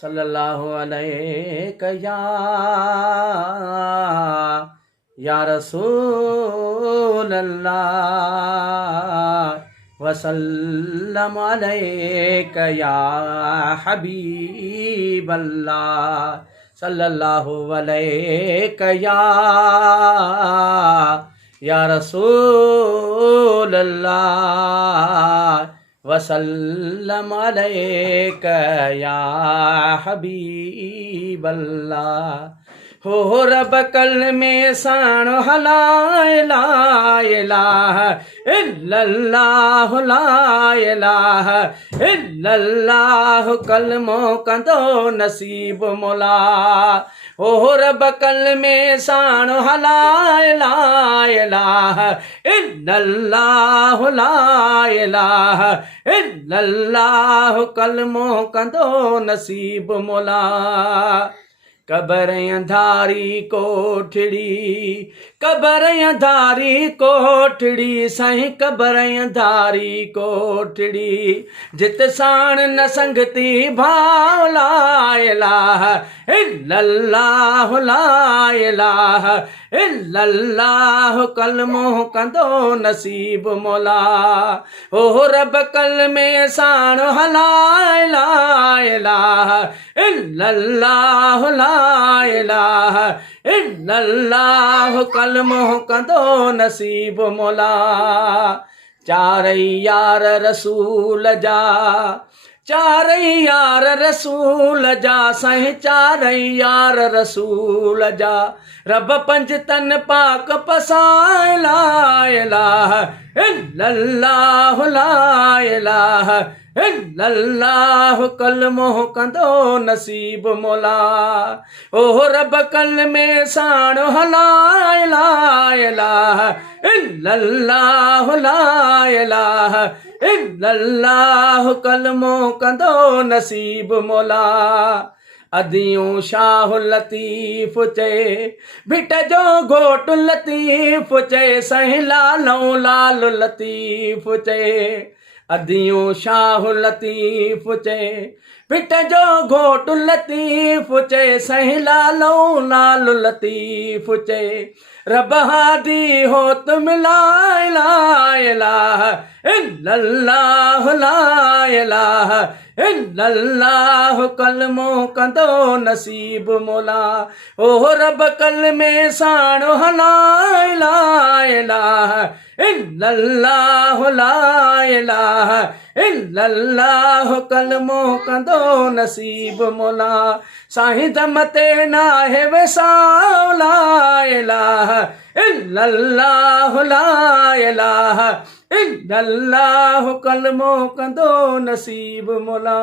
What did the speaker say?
सल्लल्लाहु अलैहि या रसूल अल्लाह वसल्लम अलैका या हबीब अल्लाह सल्लल्लाहु अलैका या रसूल अल्लाह वसल्लम अलैका या हबीब अल्लाह हो रब कल में साण ला इलाहा इल्लल्लाह ला इलाहा इल्लल्लाह कलमो कंदो नसीब मोला ओ रब कल में साण ला इलाहा इल्लल्लाह ला इलाहा इल्लल्लाह कलमो कंदो नसीब मोला कबर अंधारी कोठड़ी कबर अंधारी कोठड़ी साईं कबर अंधारी कोठड़ी जित साण न संगती भाव ला इलाहा इल्लल्लाह ला इलाहा इल्लल्लाह कलमो कंदो नसीब मोला ओ रब कल में साण ला इलाहा इल्लल्लाह ला इलाहा इल्लल्लाह कलमो कंदो नसीब मोला चारई यार रसूल जा चारई यार रसूल जा साईं चारई यार रसूल जा रब पंज तन पाक पसाए ला इलाहा इल्लल्लाह ला इलाहा इल्लल्लाह कलमो कंदो नसीब मोला ओ रब कल में साण ला इलाहा इल्लल्लाह ला इलाहा इल्लल्लाह कलमो कंदो नसीब मोला अदियूं शाह लतीफ़ चए भिट जो घोट लतीफ़ चए साईं लालो लाल लतीफ़ चए अदियूं शाह लतीफ़ चए भिट जो घोट लतीफ़ चए साईं लालो लाल लतीफ़ चए रब हादी हो तुम ला इलाहा इल्लल्लाह ला इलाहा इल्लल्लाह कलमो कंदो नसीब मोला ओ रब कल में साण ला इलाहा इल्लल्लाह ला इलाहा इल्लल्लाह कलमो कंदो नसीब मोला साईं दम ते नाहे वेसाव ला इलाहा इल्लल्लाह ला इलाहा इल्लल्लाह कलमो कंदो नसीब मोला।